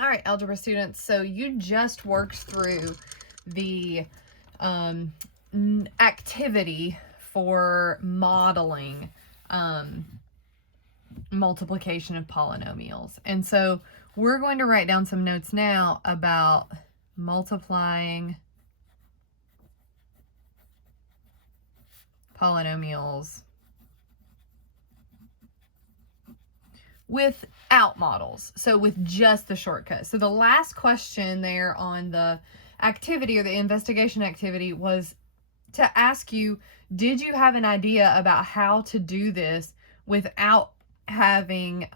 All right, algebra students, so you just worked through the activity for modeling multiplication of polynomials. And so we're going to write down some notes now about multiplying polynomials without models, so with just the shortcut. So the last question there on the activity or the investigation activity was to ask you, did you have an idea about how to do this without having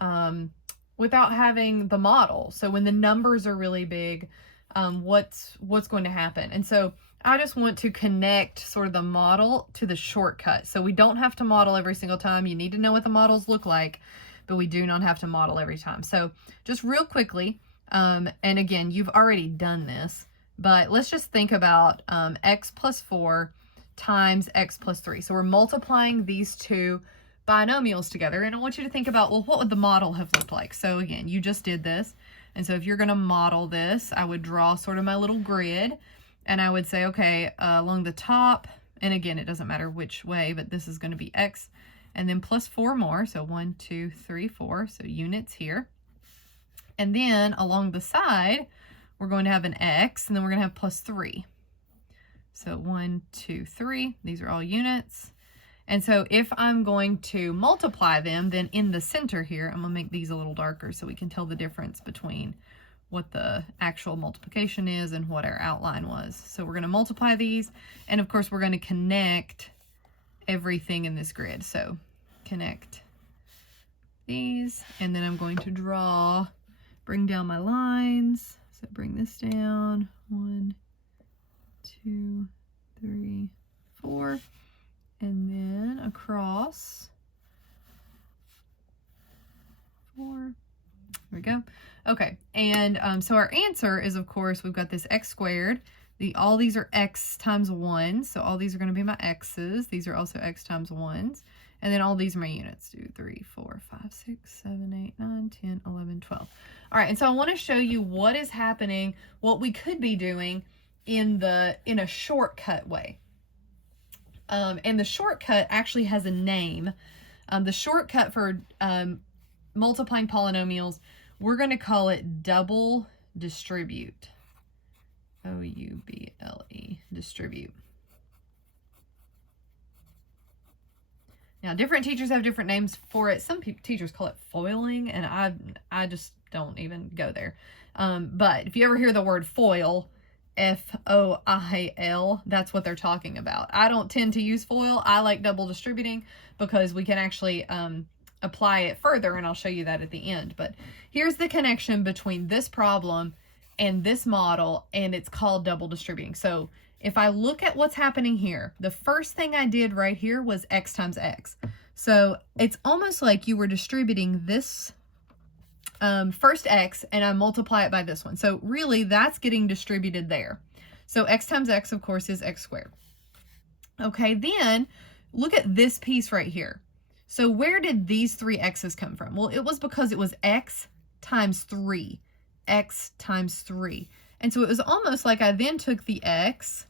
the model? So when the numbers are really big, what's going to happen? And so I just want to connect sort of the model to the shortcut. So we don't have to model every single time. You need to know what the models look like, but we do not have to model every time. So just real quickly, and again, you've already done this, but let's just think about x plus 4 times x plus 3. So we're multiplying these two binomials together, and I want you to think about, well, what would the model have looked like? So again, you just did this, and so if you're going to model this, I would draw sort of my little grid, and I would say, okay, along the top, and again, it doesn't matter which way, but this is going to be x, and then plus 4 more, so 1, 2, 3, 4, so units here. And then along the side, we're going to have an x, and then we're going to have plus 3. So 1, 2, 3, these are all units. And so if I'm going to multiply them, then in the center here, I'm going to make these a little darker so we can tell the difference between what the actual multiplication is and what our outline was. So we're going to multiply these, and of course we're going to connect everything in this grid. So connect these, and then I'm going to bring down my lines. So bring this down, 1, 2, 3, 4, and then across 4. There we go. Okay, and so our answer is, of course, we've got this x squared. All these are x times 1, so all these are going to be my x's. These are also x times 1s. And then all these are my units. 2, 3, 4, 5, 6, 7, 8, 9, 10, 11, 12. All right, and so I want to show you what is happening, what we could be doing in a shortcut way. And the shortcut actually has a name. The shortcut for multiplying polynomials, we're going to call it double distribute. O-U-B-L-E, distribute. Now, different teachers have different names for it. Some teachers call it foiling, and I just don't even go there. But if you ever hear the word foil, F-O-I-L, that's what they're talking about. I don't tend to use FOIL. I like double distributing because we can actually apply it further, and I'll show you that at the end. But here's the connection between this problem and this model, and it's called double distributing. So if I look at what's happening here, the first thing I did right here was x times x. So it's almost like you were distributing this first x, and I multiply it by this one. So really, that's getting distributed there. So x times x, of course, is x squared. Okay, then look at this piece right here. So where did these 3 x's come from? Well, it was because it was x times 3. X times 3. And so it was almost like I then took the x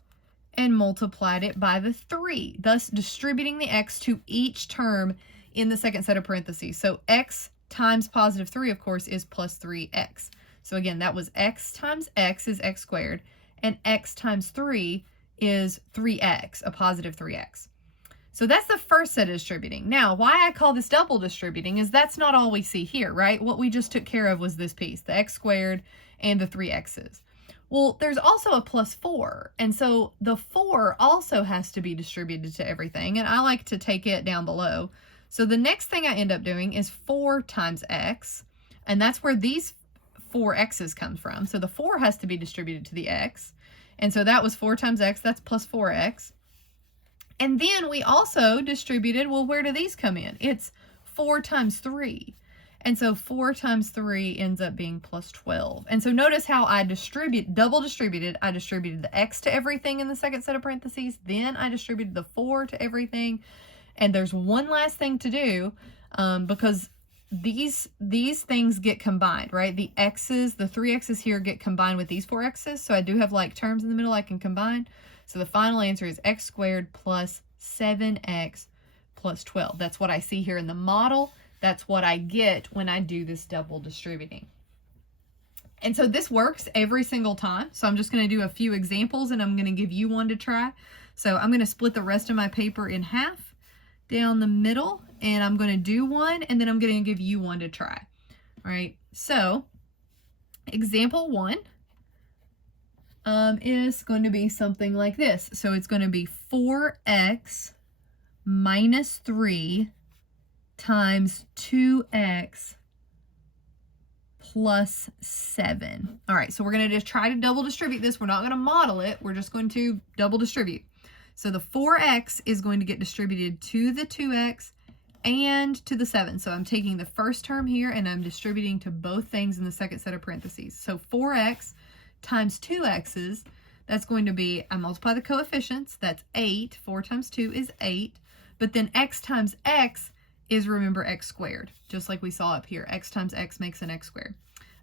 and multiplied it by the 3, thus distributing the x to each term in the second set of parentheses. So x times positive 3, of course, is plus 3x. So again, that was x times x is x squared, and x times 3 is 3x, a positive 3x. So that's the first set of distributing. Now, why I call this double distributing is that's not all we see here, right? What we just took care of was this piece, the x squared and the 3x's. Well, there's also a plus 4, and so the 4 also has to be distributed to everything, and I like to take it down below. So the next thing I end up doing is 4 times x, and that's where these 4 x's come from. So the 4 has to be distributed to the x, and so that was 4 times x, that's plus 4x. And then we also distributed, well, where do these come in? It's 4 times 3. And so 4 times 3 ends up being plus 12. And so notice how I double distributed. I distributed the x to everything in the second set of parentheses. Then I distributed the 4 to everything. And there's one last thing to do because these things get combined, right? The x's, the 3x's here get combined with these 4x's. So I do have like terms in the middle I can combine. So the final answer is x squared plus 7x plus 12. That's what I see here in the model. That's what I get when I do this double distributing. And so this works every single time. So I'm just going to do a few examples and I'm going to give you one to try. So I'm going to split the rest of my paper in half down the middle, and I'm going to do one, and then I'm going to give you one to try. All right. So example 1 is going to be something like this. So it's going to be 4x minus 3 times 2x plus 7. All right, so we're going to just try to double distribute this. We're not going to model it. We're just going to double distribute. So the 4x is going to get distributed to the 2x and to the 7. So I'm taking the first term here and I'm distributing to both things in the second set of parentheses. So 4x times 2x's, that's going to be, I multiply the coefficients, that's 8. 4 times 2 is 8. But then x times x is, remember, x squared, just like we saw up here. X times x makes an x squared.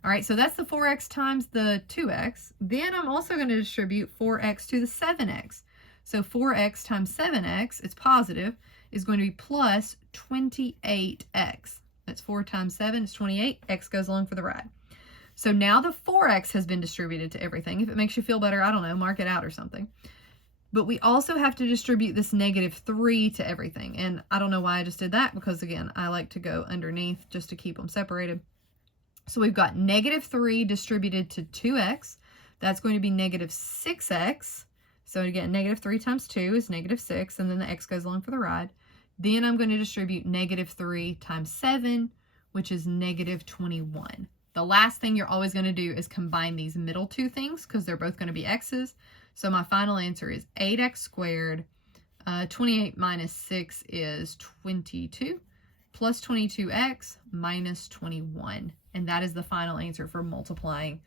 All right, so that's the 4x times the 2x. Then I'm also going to distribute 4x to the 7x. So 4x times 7x, it's positive, is going to be plus 28x. That's 4 times 7 is 28. X goes along for the ride. So now the 4x has been distributed to everything. If it makes you feel better, I don't know, mark it out or something. But we also have to distribute this -3 to everything. And I don't know why I just did that, because again, I like to go underneath just to keep them separated. So we've got -3 distributed to 2x. That's going to be -6x. So again, -3 times 2 is -6, and then the x goes along for the ride. Then I'm going to distribute -3 times 7, which is -21. The last thing you're always going to do is combine these middle two things because they're both going to be x's. So my final answer is 8x squared. 28 minus 6 is 22, plus 22x minus 21. And that is the final answer for multiplying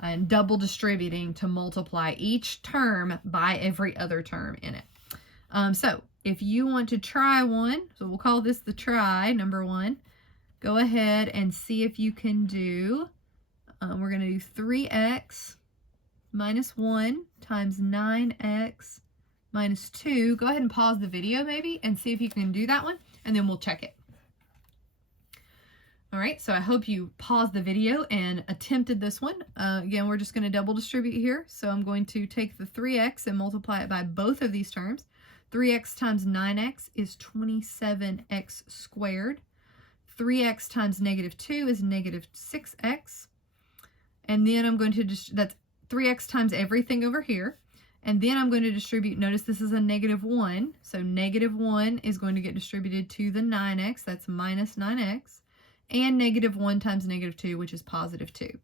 and double distributing to multiply each term by every other term in it. So if you want to try one, so we'll call this the try, number 1. Go ahead and see if you can do, we're going to do 3x minus 1 times 9x minus 2. Go ahead and pause the video maybe and see if you can do that one, and then we'll check it. All right, so I hope you paused the video and attempted this one. Again, we're just going to double distribute here. So I'm going to take the 3x and multiply it by both of these terms. 3x times 9x is 27x squared. 3x times -2 is -6x. And then I'm going to just, that's 3x times everything over here. And then I'm going to distribute, notice this is a -1. So -1 is going to get distributed to the 9x, that's minus 9x. And -1 times -2, which is positive 2.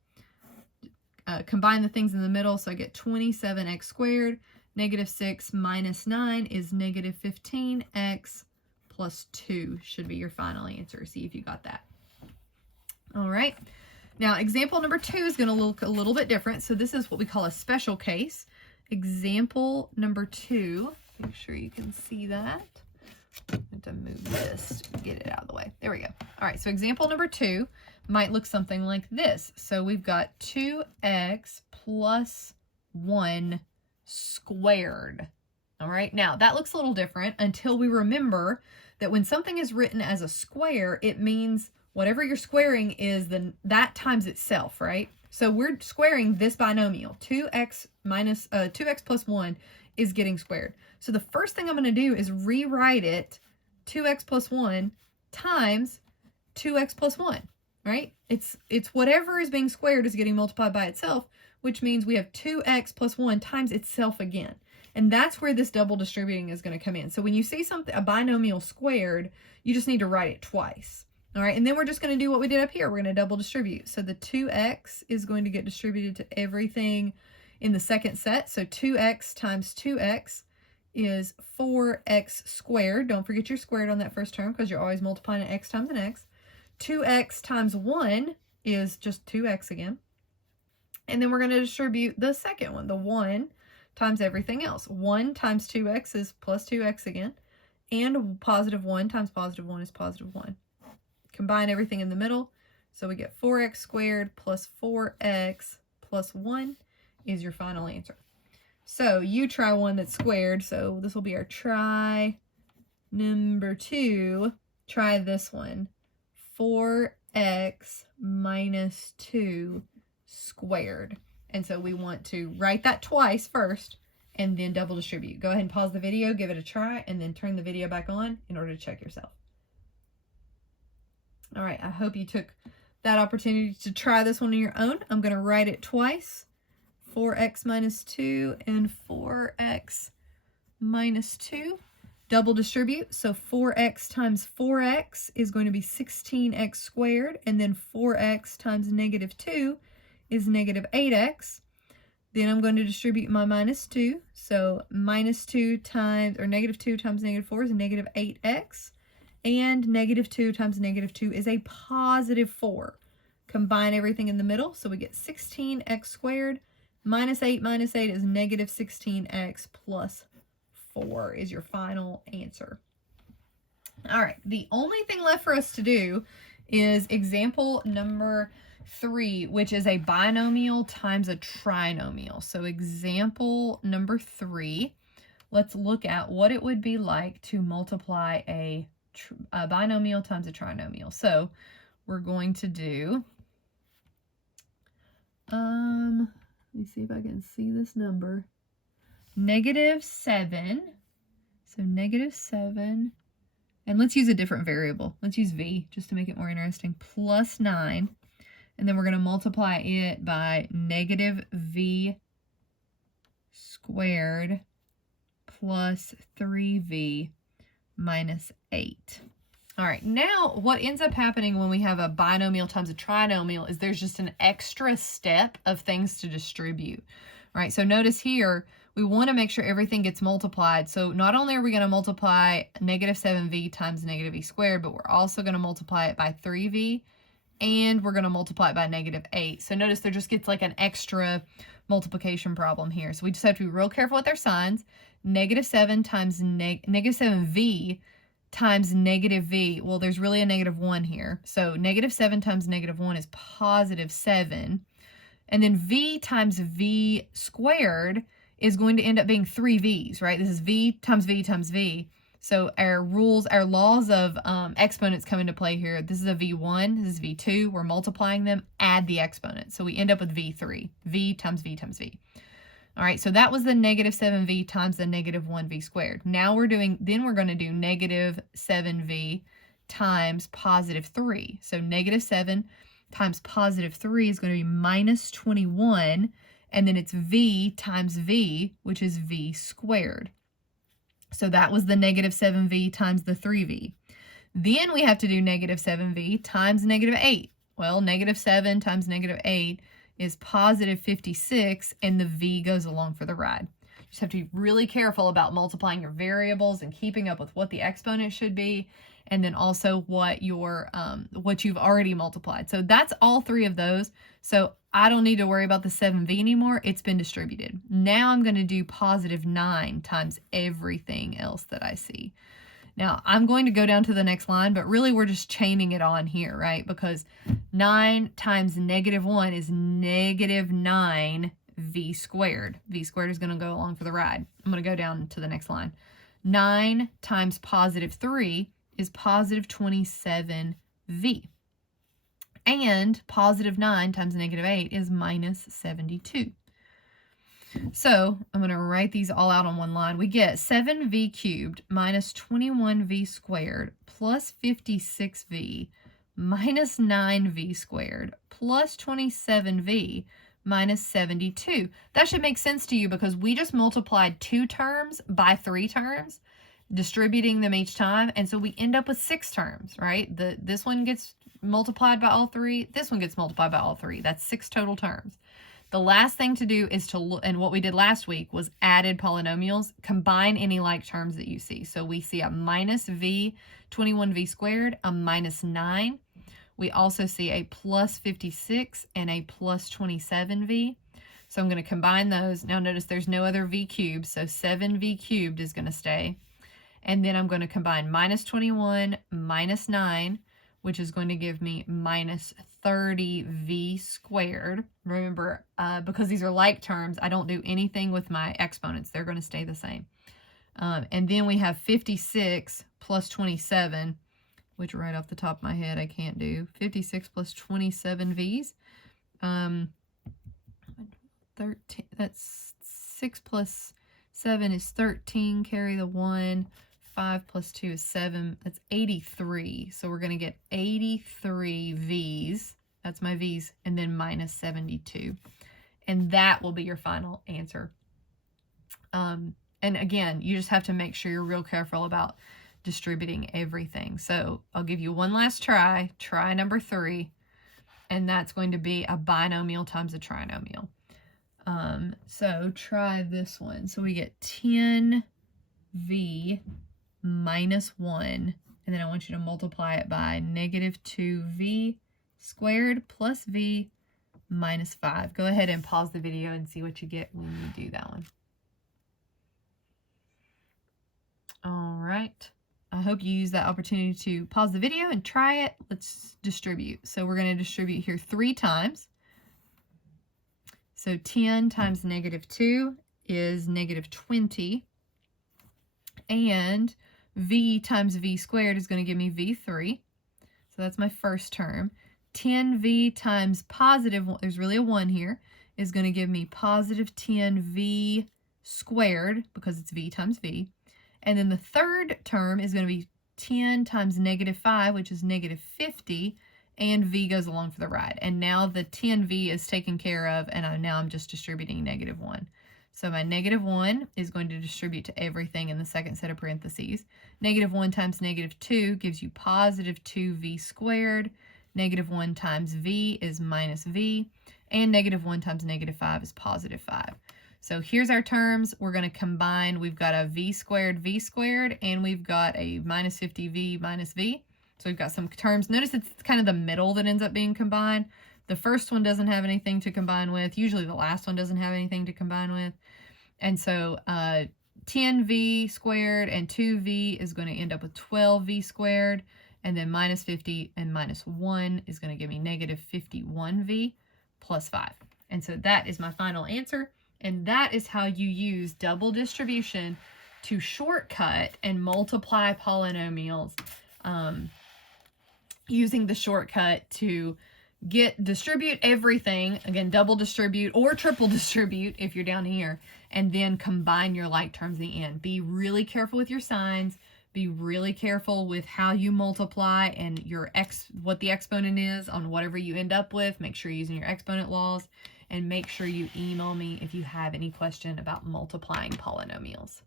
Combine the things in the middle, so I get 27x squared. -6 minus 9 is -15x plus 2 should be your final answer. See if you got that. All right. Now, example number 2 is going to look a little bit different. So this is what we call a special case. Example number 2. Make sure you can see that. I have to move this to get it out of the way. There we go. All right, so example number 2 might look something like this. So we've got 2x plus 1 squared. All right, now that looks a little different until we remember that when something is written as a square, it means whatever you're squaring is that times itself, right? So we're squaring this binomial. 2x plus 1 is getting squared. So the first thing I'm going to do is rewrite it 2x plus 1 times 2x plus 1, right? It's whatever is being squared is getting multiplied by itself, which means we have 2x plus 1 times itself again. And that's where this double distributing is going to come in. So when you see something, a binomial squared, you just need to write it twice. All right, and then we're just going to do what we did up here. We're going to double distribute. So the 2x is going to get distributed to everything in the second set. So 2x times 2x is 4x squared. Don't forget your squared on that first term because you're always multiplying an x times an x. 2x times 1 is just 2x again. And then we're going to distribute the second one, the 1 times everything else. 1 times 2x is plus 2x again. And positive 1 times positive 1 is positive 1. combine everything in the middle. So we get 4x squared plus 4x plus 1 is your final answer. So you try one that's squared. So this will be our try number 2. Try this one. 4x minus 2 squared. And so we want to write that twice first and then double distribute. Go ahead and pause the video, give it a try, and then turn the video back on in order to check yourself. All right, I hope you took that opportunity to try this one on your own. I'm going to write it twice. 4x minus 2 and 4x minus 2. Double distribute, so 4x times 4x is going to be 16x squared, and then 4x times negative 2 is negative 8x. Then I'm going to distribute my minus 2, so minus 2 times, or negative 2 times negative 4 is negative 8x, and negative 2 times negative 2 is a positive 4. Combine everything in the middle, so we get 16x squared, minus 8 is negative 16x plus 4 is your final answer. All right, the only thing left for us to do is example number 3, which is a binomial times a trinomial. So example number 3, let's look at what it would be like to multiply a binomial times a trinomial. So we're going to do, let me see if I can see this number. -7, so -7, and let's use a different variable. Let's use v, just to make it more interesting, plus 9, and then we're going to multiply it by negative v squared plus 3v minus 8. All right, now what ends up happening when we have a binomial times a trinomial is there's just an extra step of things to distribute. All right, so notice here, we want to make sure everything gets multiplied. So not only are we going to multiply negative 7v times negative v squared, but we're also going to multiply it by 3v, and we're going to multiply it by negative 8. So notice there just gets like an extra multiplication problem here. So we just have to be real careful with our signs. Negative 7 times negative 7v times negative v. Well, there's really a negative 1 here. So negative 7 times negative 1 is positive 7. And then v times v squared is going to end up being 3v's, right? This is v times v times v. So our rules, our laws of exponents come into play here. This is a v1, this is v2. We're multiplying them, add the exponent. So we end up with v3, v times v times v. All right, so that was the negative 7v times the negative 1v squared. Now we're going to do negative 7v times positive 3. So negative 7 times positive 3 is going to be minus 21. And then it's v times v, which is v squared. So that was the negative 7v times the 3v. Then we have to do negative 7v times negative 8. Well, negative 7 times negative 8 is positive 56, and the v goes along for the ride. You just have to be really careful about multiplying your variables and keeping up with what the exponent should be, and then also what you've already multiplied. So that's all 3 of those. So I don't need to worry about the 7v anymore. It's been distributed. Now I'm going to do positive 9 times everything else that I see. Now I'm going to go down to the next line, but really we're just chaining it on here, right? Because 9 times negative 1 is negative 9v squared. V squared is going to go along for the ride. I'm going to go down to the next line. 9 times positive 3 is positive 27v. And positive 9 times negative 8 is minus 72. So I'm going to write these all out on one line. We get 7v cubed minus 21v squared plus 56v minus 9v squared plus 27v minus 72. That should make sense to you because we just multiplied 2 terms by 3 terms, distributing them each time, and so we end up with 6 terms, right? This one gets multiplied by all 3. This one gets multiplied by all 3. That's 6 total terms. The last thing to do is to look, and what we did last week was added polynomials, combine any like terms that you see. So we see a minus v, 21v squared, a minus 9. We also see a plus 56 and a plus 27v. So I'm going to combine those. Now notice there's no other v cubed, so 7v cubed is going to stay. And then I'm going to combine minus 21 minus 9 which is going to give me minus 30v squared. Remember, because these are like terms, I don't do anything with my exponents. They're going to stay the same. And then we have 56 plus 27, which right off the top of my head I can't do. 56 plus 27 v's. 13, that's 6 plus 7 is 13, carry the 1. 5 plus 2 is 7. That's 83. So we're going to get 83 v's. That's my v's. And then minus 72. And that will be your final answer. And again, you just have to make sure you're real careful about distributing everything. So I'll give you one last try. Try number 3. And that's going to be a binomial times a trinomial. So try this one. So we get 10v minus 1, and then I want you to multiply it by negative 2v squared plus v minus 5. Go ahead and pause the video and see what you get when you do that one. All right. I hope you use that opportunity to pause the video and try it. Let's distribute. So we're going to distribute here 3 times. So 10 times negative 2 is negative 20. And v times v squared is going to give me v3. So that's my first term. 10v times positive, there's really a 1 here, is going to give me positive 10v squared, because it's v times v. And then the third term is going to be 10 times negative 5, which is negative 50, and v goes along for the ride. And now the 10v is taken care of, and now I'm just distributing negative 1. So my negative 1 is going to distribute to everything in the second set of parentheses. Negative 1 times negative 2 gives you positive 2v squared. Negative 1 times v is minus v. And negative 1 times negative 5 is positive 5. So here's our terms. We're going to combine. We've got a v, squared, and we've got a minus 50v minus v. So we've got some terms. Notice it's kind of the middle that ends up being combined. The first one doesn't have anything to combine with. Usually the last one doesn't have anything to combine with. And so 10v squared and 2v is going to end up with 12v squared. And then minus 50 and minus 1 is going to give me negative 51v plus 5. And so that is my final answer. And that is how you use double distribution to shortcut and multiply polynomials, using the shortcut to distribute everything, again, double distribute or triple distribute if you're down here, and then combine your like terms at the end. Be really careful with your signs. Be really careful with how you multiply and what the exponent is on whatever you end up with. Make sure you're using your exponent laws, and make sure you email me if you have any question about multiplying polynomials.